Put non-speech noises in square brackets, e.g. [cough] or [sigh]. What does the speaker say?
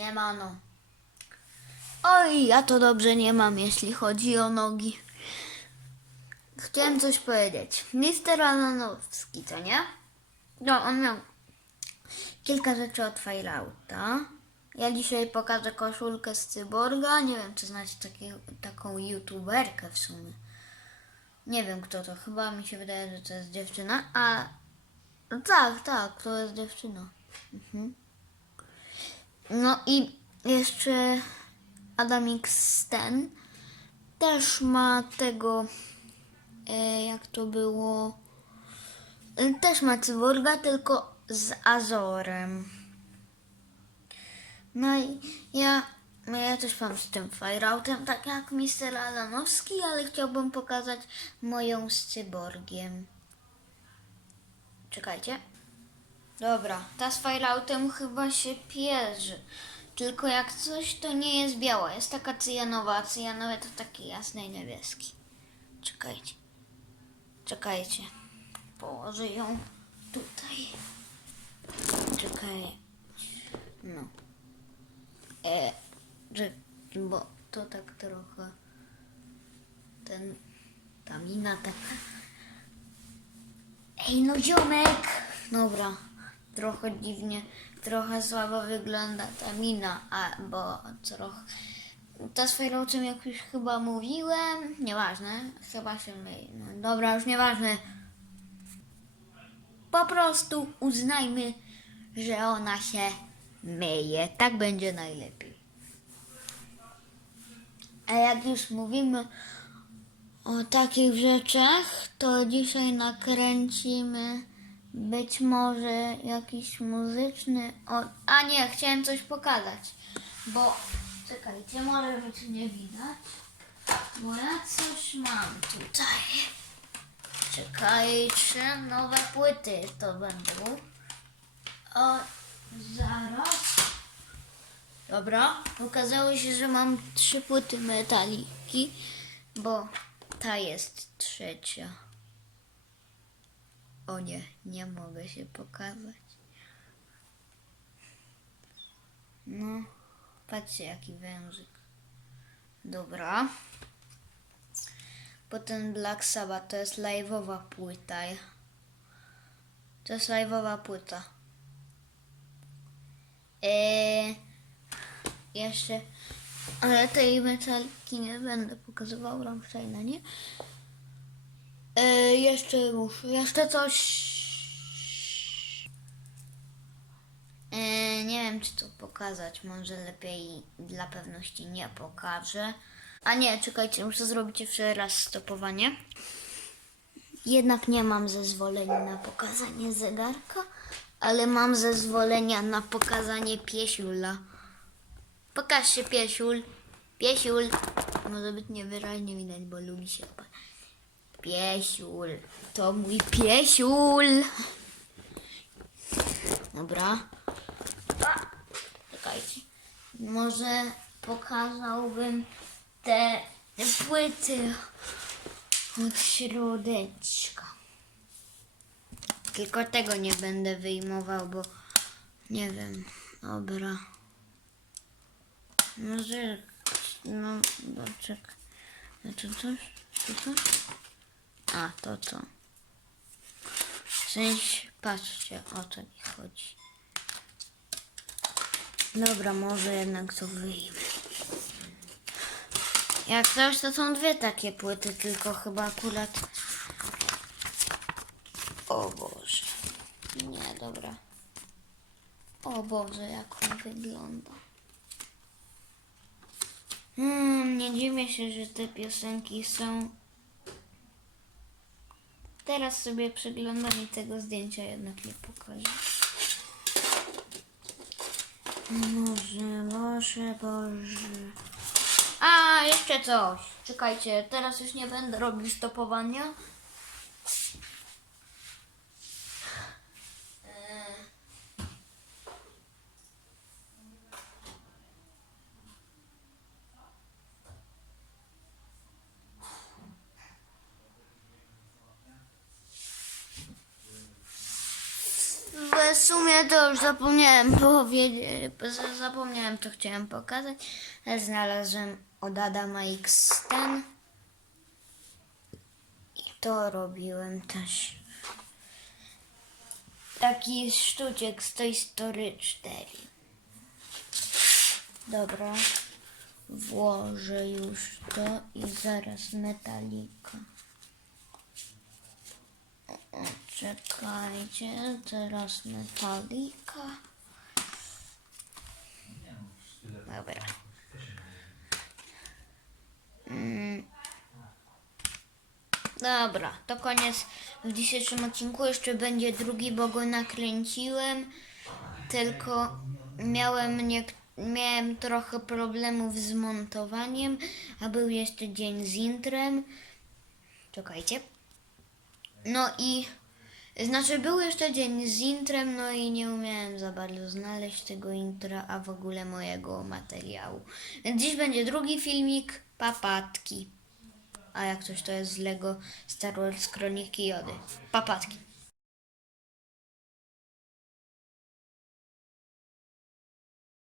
Siemano. Oj, ja to dobrze nie mam, jeśli chodzi o nogi. Chciałem coś powiedzieć. Mister Alanowski, co nie? No, on miał kilka rzeczy od Fireouta. Ja dzisiaj pokażę koszulkę z Cyborga. Nie wiem, czy znacie taki, taką youtuberkę w sumie. Nie wiem, kto to. Chyba mi się wydaje, że to jest dziewczyna. A tak, tak, to jest dziewczyna. Mhm. No i jeszcze Adam X ten też ma tego, e, jak to było, e, też ma cyborga, tylko z Azorem. No i ja, no ja też mam z tym Fireoutem, tak jak Mr. Alanowski, ale chciałbym pokazać moją z cyborgiem. Czekajcie. Dobra, ta z Fireoutem chyba się pierze. Tylko jak coś, to nie jest biała. Jest taka cyjanowa, a cyjanowy to taki jasny i niebieski. Czekajcie. Czekajcie. Położę ją tutaj. Czekaj. No. E, że, bo to tak trochę ten, ta mina taka. Ej, no ziomek! Dobra, trochę dziwnie, trochę słabo wygląda ta mina, a, bo trochę... To z Firewatchem jak już chyba mówiłem, nieważne, chyba się myli. No, dobra, już nieważne. Po prostu uznajmy, że ona się myje. Tak będzie najlepiej. A jak już mówimy o takich rzeczach, to dzisiaj nakręcimy być może jakiś muzyczny. O, a nie, chciałem coś pokazać, bo czekajcie, może być nie widać, bo ja coś mam tutaj. Czekajcie, nowe płyty to będą. O, zaraz. Dobra, okazało się, że mam trzy płyty metaliki, bo ta jest trzecia. O nie, nie mogę się pokazać. No, patrzcie jaki wężyk. Dobra. Potem Black Sabbath to jest live'owa płyta. To jest live'owa płyta. Eee, jeszcze, ale tej metalki nie będę pokazywał Rammsteina, nie? E, jeszcze muszę, jeszcze coś. E, nie wiem, czy to pokazać. Może lepiej dla pewności nie pokażę. A nie, czekajcie, muszę zrobić jeszcze raz stopowanie. Jednak nie mam zezwolenia na pokazanie zegarka, ale mam zezwolenia na pokazanie piesiula. Pokaż się, piesiul. Piesiul. Może być niewyraźnie widać, bo lubi się opa- Piesiul. To mój piesiul. Dobra. Czekajcie. Może pokazałbym te, te płyty od środeczka. Tylko tego nie będę wyjmował, bo nie wiem. Dobra. Może. No, no czekaj. Znaczy coś? Czy coś? A, to co? W sensie, patrzcie, o co mi chodzi. Dobra, może jednak to wyjmę. Jak coś, to są dwie takie płyty, tylko chyba akurat... O Boże. Nie, dobra. O Boże, jak on wygląda. Hmm, nie dziwię się, że te piosenki są... Teraz sobie przeglądam i tego zdjęcia jednak nie pokażę. Boże, Boże, Boże. A, jeszcze coś. Czekajcie, teraz już nie będę robił stopowania. Eee. W sumie to już zapomniałem [laughs] powiedzieć, zapomniałem co chciałem pokazać, znalazłem od Adama X ten i to robiłem też. Taki sztuczek z Toy Story 4. Dobra, włożę już to i zaraz metalika. Czekajcie, teraz metalika. Dobra. Mm. Dobra, to koniec w dzisiejszym odcinku. Jeszcze będzie drugi, bo go nakręciłem. Tylko miałem, nie, miałem trochę problemów z montowaniem, a był jeszcze dzień z intrem. Czekajcie. No i znaczy był jeszcze dzień z intrem, no i nie umiałem za bardzo znaleźć tego intra, a w ogóle mojego materiału. Więc dziś będzie drugi filmik, papatki. A jak coś to jest z Lego Star Wars Kroniki Jody. Papatki.